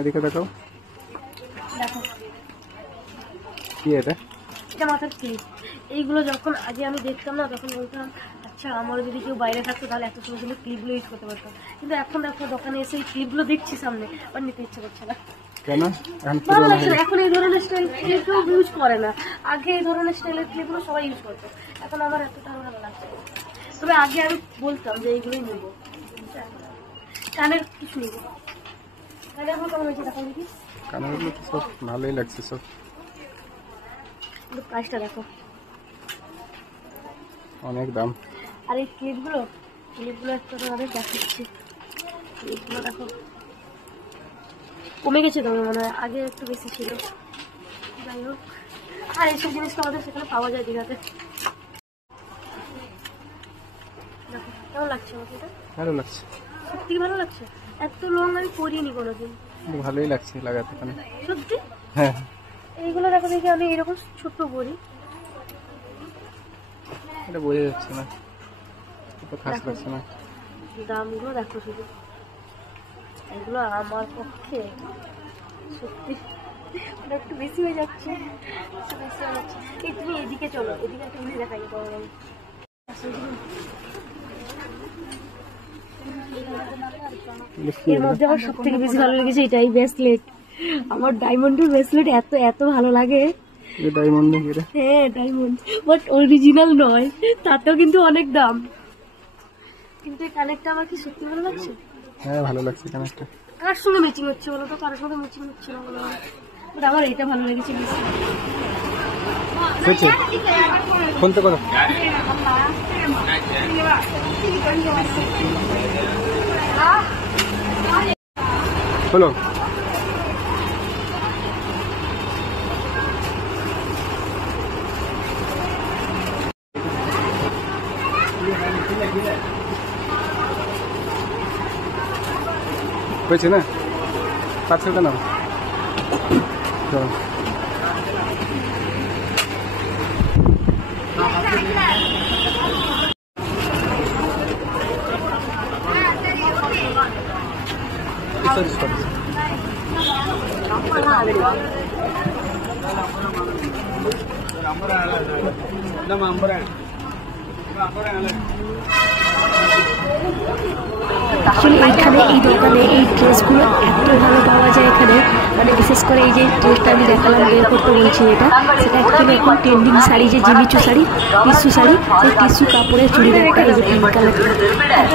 এদিকে দেখাও। দেখো কি এটা? এটা মাথার ক্লিপ। এইগুলো যখন আগে আমি দেখতাম না তখন বলতাম আচ্ছা আমারও যদি কেউ বাইরে থাকতো তাহলে এত সময় কিন্তু ক্লিপগুলো ইউজ করতে পারতাম, কিন্তু এখন দেখো দোকানে এসে এই ক্লিপগুলো দেখছি সামনে আর নিতে ইচ্ছে করছে না। কেন? ভালো লাগছে না। এখন এই ধরনের স্টাইল ক্লিপ কেউ ইউজ করে না, আগে এই ধরনের স্টাইলের ক্লিপগুলো সবাই ইউজ করতো, এখন আমার এতটা ভালো লাগছে। তবে আগে আমি বলতাম যে এইগুলোই নেবো, কানের কিছু নেবো। কানের কেমন হয়েছে দেখো দেখি। কানেরগুলো তো সব ভালোই লাগছে সব, প্রাইসটা দেখো অনেক দাম। আর এই ক্লিপগুলো একটা তোমাদের দেখাচ্ছি। ক্লিপগুলো দেখো কমে গেছে, তবে মনে হয় আগে একটু বেশি ছিল। যাই হোক, আর এইসব জিনিসটা আমাদের সেখানে পাওয়া যায় দীঘাতে। দেখো কেমন লাগছে আমাকে এটা? ভালো লাগছে, সত্যি ভালো লাগছে। এত লং আমি পরিনি কোনোদিন, ভালোই লাগছে লাগাতে কানে। সত্যি হ্যাঁ, এইগুলো দেখো দেখি আমি এরকম ছোট্ট পরি। এটা বোঝা যাচ্ছে না, তো খাস লাগছে না। দামগুলো দেখো শুধু, এগুলো আমার পক্ষে সত্যি একটু বেশি হয়ে যাচ্ছে, বেশি হয়ে যাচ্ছে। এই তুমি এদিকে চলো, এদিকে একটা জিনিস দেখাই তোমার। এর মধ্যে আমার সব থেকে বেশি ভালো লেগেছে এটাই ব্রেসলেট। আমার ডায়মন্ডের ব্রেসলেট এত এত ভালো লাগে। ডায়মন্ড? হ্যাঁ ডায়মন্ড, বাট অরিজিনাল নয়, তাতেও কিন্তু অনেক দাম। কিন্তু এই কানেরটা আমার কি সত্যি ভালো লাগছে। হ্যাঁ ভালো লাগছে কানেরটা। কার সঙ্গে ম্যাচিং হচ্ছে বলো তো? কারোর সঙ্গে ম্যাচিং হচ্ছে না বলো, বাট আমার এটা ভালো লেগেছে বেশি। ফোন তো করো। হলো হয়েছে না? পার্সেলটা নাও। অ্যাকচুয়ালি এইখানে এই দোকানে এই ড্রেসগুলো এত ভালো পাওয়া যায় এখানে, মানে বিশেষ করে এই যে ড্রেসটা আমি দেখালাম বের করতে বলছি, সেটা অ্যাকচুয়ালি এখন ট্রেন্ডিং শাড়ি, যে জিমিচু শাড়ি, টিস্যু শাড়ি, সেই টিস্যু কাপড়ের চুড়িদারটা এই যে পিঙ্ক কালারটা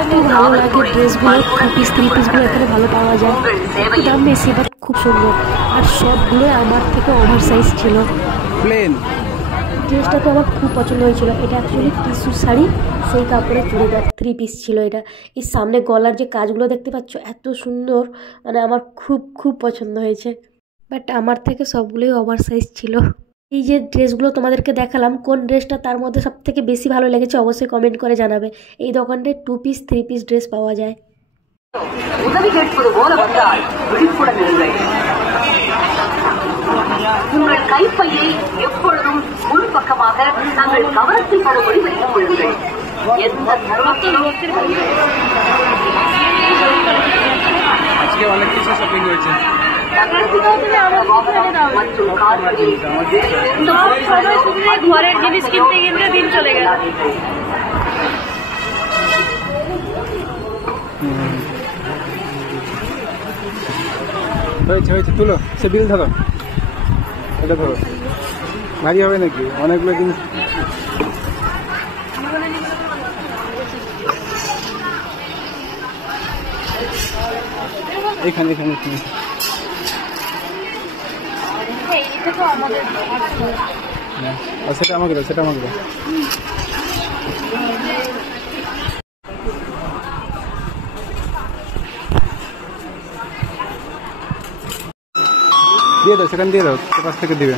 এত ভালো লাগে। ড্রেসগুলো 2 পিস 3 পিসগুলো এখানে ভালো পাওয়া যায়, একটু দাম বেশি বাট খুব সুন্দর। আর সবগুলো আমার থেকে ওভার সাইজ ছিল। প্লেন ড্রেসটা তো আমার খুব পছন্দ হয়েছিল। এটা অ্যাকচুয়ালি টিস্যু শাড়ি, সেই কাপড়ের চুড়িদার 3 পিস ছিল এটা। এই সামনে গলার যে কাজগুলো দেখতে পাচ্ছ এত সুন্দর, মানে আমার খুব খুব পছন্দ হয়েছে। বাট আমার থেকে সবগুলোই ওভার সাইজ ছিল। এই যে ড্রেসগুলো তোমাদেরকে দেখালাম, কোন ড্রেসটা তার মধ্যে সব থেকে বেশি ভালো লেগেছে অবশ্যই কমেন্ট করে জানাবে। এই দোকানটায় 2 পিস 3 পিস ড্রেস পাওয়া যায়। உங்கள் கைப்பையை எப்பொழுதும் உள்பக்கமாக தங்கள் கவனத்தில் வரும்படி வைத்துக் கொள்ளுங்கள். எந்த தருணத்திலும் আজকে অনেক কিছু শপিং হয়েছে। ঘরের জিনিস কিনতে কিনতে দিন চলে গেল। হয়েছে হয়েছে, তুলো সে বিল ধরো, এটা ধরো, ভারী হবে নাকি? অনেকগুলো জিনিস। এখানে এখানে সেটা আমাকে দাও, সেটা আমাকে দাও। দিয়ে দাও, সেখানে দিয়ে দাও, পাশ থেকে দিবে।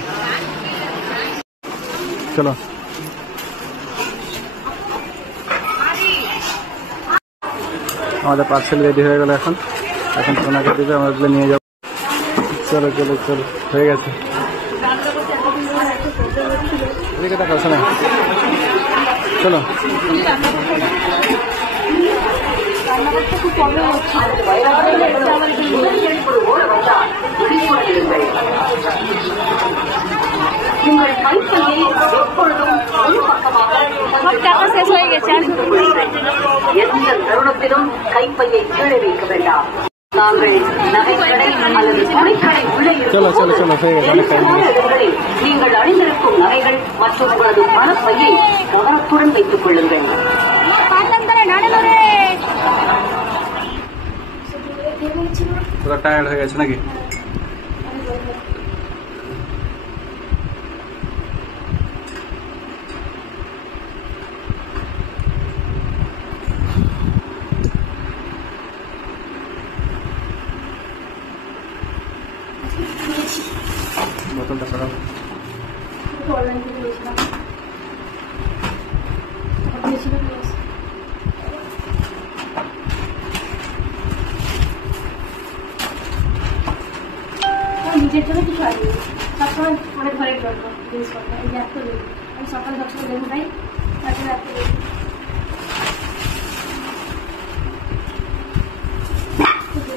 চলো আমাদের পার্সেল রেডি হয়ে গেল। এখন এখন ওনাকে দিবে, আমরা এগুলো নিয়ে যাবো। চলো চলো চলো, হয়ে গেছে। এদিকে দেখাও, শোনা, চলো। খুব প্রবলেম হচ্ছে। தருணத்திலும் கைப்பையை கீழே வைக்க வேண்டாம். நாங்கள் நகைக்கடை அல்லது துணிக்கடை உள்ளே இடங்களில் நீங்கள் அணிந்திருக்கும் நகைகள் மற்றும் உங்களது பணப்பையை கவனத்துடன் வைத்துக் கொள்ளுங்கள். পুরো টায়ার্ড হয়ে গেছে নাকি? বোতলটা সরাও। নিজের জন্য কিছু আসবে সবসময় অনেক ঘরের দরকার জিনিসপত্র। এই যে এত লেবু আমি সকালে সবসময় লেবু খাই, তারপরে এত লেবু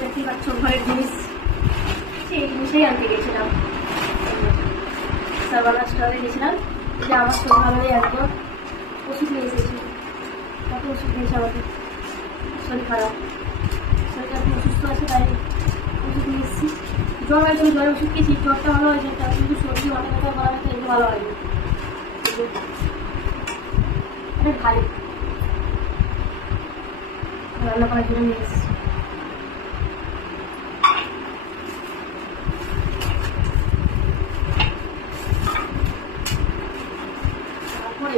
দেখতেই পাচ্ছ ঘরের জিনিস। সেই জিনিসটাই আনতে গেছিলাম, সাবানা স্টোরে গেছিলাম যে আমার শরীর ভালো নেই, একদম ওষুধ নিয়ে এসেছি। কত ওষুধ নিয়েছে আমাকে, শরীর খারাপ, শরীরটা একটু অসুস্থ আছে তাই ওষুধ নিয়ে এসেছি। জ্বর হয়েছে, জ্বরের ওষুধ খেয়েছি, জ্বরটা ভালো হয়েছে, তার কিন্তু সর্দি মাথা ব্যথা গলা ব্যথা এগুলো ভালো হয়নি। অনেক ভালো রান্না করার জন্য নিয়ে এসেছি।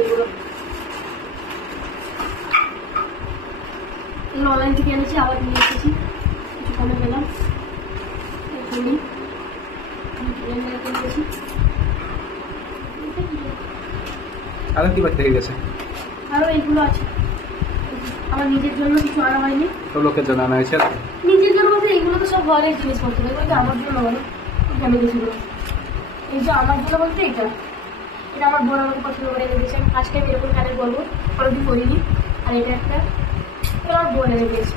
এগুলো অনলাইন থেকে এনেছি, আবার নিয়ে এসেছি, কিছু কমে পেলাম। আরো কি বাড়তে হয়ে গেছে? আরো এইগুলো আছে, আমার নিজের জন্য কিছু আনা হয়নি, সব লোকের জন্য আনা হয়েছে। নিজের জন্য বলতে এইগুলো তো সব ঘরের জিনিসপত্র, বলতে আমার জন্য বলো ফ্যামিলিগুলো। এই যে আমার জন্য বলতে এটা এটা আমার বোন আমাকে পছন্দ করে এনে দিয়েছে। আমি ফার্স্ট টাইম এরকম কানের বলবো, কোনোদিন করিনি। আর এটা একটা এটা আমার বোন এনে দিয়েছে।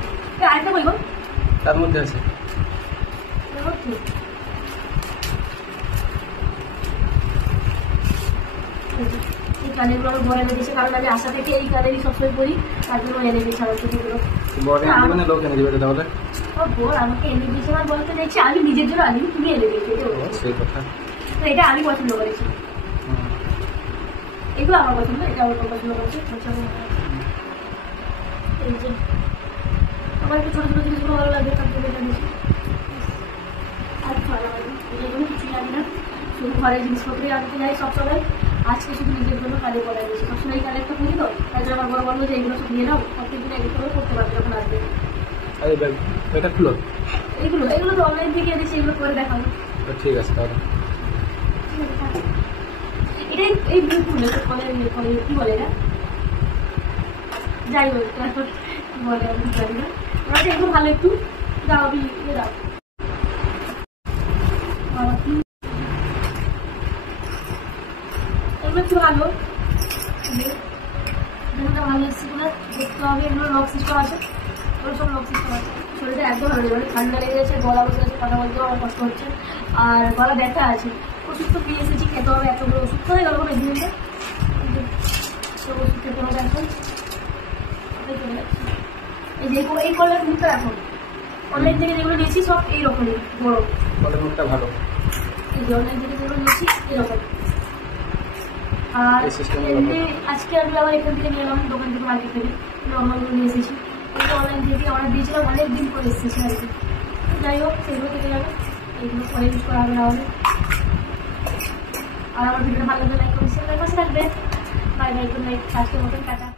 আরেকটা বলবো তার মধ্যে আছে এই কানেরগুলো আমার বোন এনে দিয়েছে, কারণ আমি আশা থেকে এই কানেরই সবসময় পড়ি, তার জন্য এনে দিয়েছে আমার ছবিগুলো। বোন আমাকে এনে দিয়েছে, আমার বলতে দেখছি আমি নিজের জন্য আনি, তুমি এনে দিয়েছো, তো এটা আমি পছন্দ করেছি। এগুলো আমার পছন্দ, এটা আমার পছন্দ করেছে। এই যে আমার একটু ছোটো ছোটো জিনিসগুলো ভালো লাগবে, তার জন্য এটা নিয়েছি। আর কিছু আনা হয়নি, এগুলো কিছুই জানি না, শুধু ঘরের জিনিসপত্রই আনতে যাই সবসময়। আজকে শুধু নিজের জন্য কালে পড়া গেছে, সবসময় এই কালেরটা করি তো, তাই জন্য আমার বড় বলবো যে এগুলো সব নিয়ে নাও, প্রত্যেকদিন এগুলো করে করতে পারবে যখন আসবে। এগুলো এগুলো তো অনলাইন থেকে এনেছি, এগুলো করে দেখাবো। ঠিক আছে তাহলে এটাই এই ফুল কি বলে এটা, যাই বল বলে আমি জানি না। ওটা একটু ভালো, একটু দাও ইয়ে দাও এগুলো একটু ভালো, ভালো এসছে কিনা দেখতে হবে। এগুলো লক সিস্টেম আছে, ওগুলো সব লক সিস্টেম আছে। শরীরটা একদম ভালো যাবে, ঠান্ডা লেগে গেছে, গলা বসে গেছে, কথা বলতেও আমার কষ্ট হচ্ছে, আর গলা ব্যথা আছে। ওষুধ তো পেয়ে এসেছি, খেতে হবে, এতগুলো ওষুধ তো হয়ে গেল কোনো দিনটা, সব ওষুধ খেতে হবে এখন। চলে যাচ্ছে এই যে এই কলার মুখটা এখন অনলাইন থেকে যেগুলো নিয়েছি সব এইরকমই বড় কলার মুখটা ভালো, এই যে অনলাইন থেকে যেগুলো নিয়েছি এরকম। আর এমনি আজকে আমি আবার এখান থেকে নিয়ে এলাম, দোকান থেকে, মার্কেট থেকে নর্মালগুলো নিয়ে এসেছি। এগুলো অনলাইন থেকে অর্ডার দিয়েছিলাম, অনেকদিন করে এসেছি আর কি। যাই হোক সেগুলো থেকে যাবে, এইগুলো পরে ইউজ করা হবে না হবে। আর আমার ভিডিওটা ভালো লাগলে লাইক করুন, শেয়ার করে পাশে থাকবে। বাই বাই, গুড নাইট, আজকের মতন টাটা।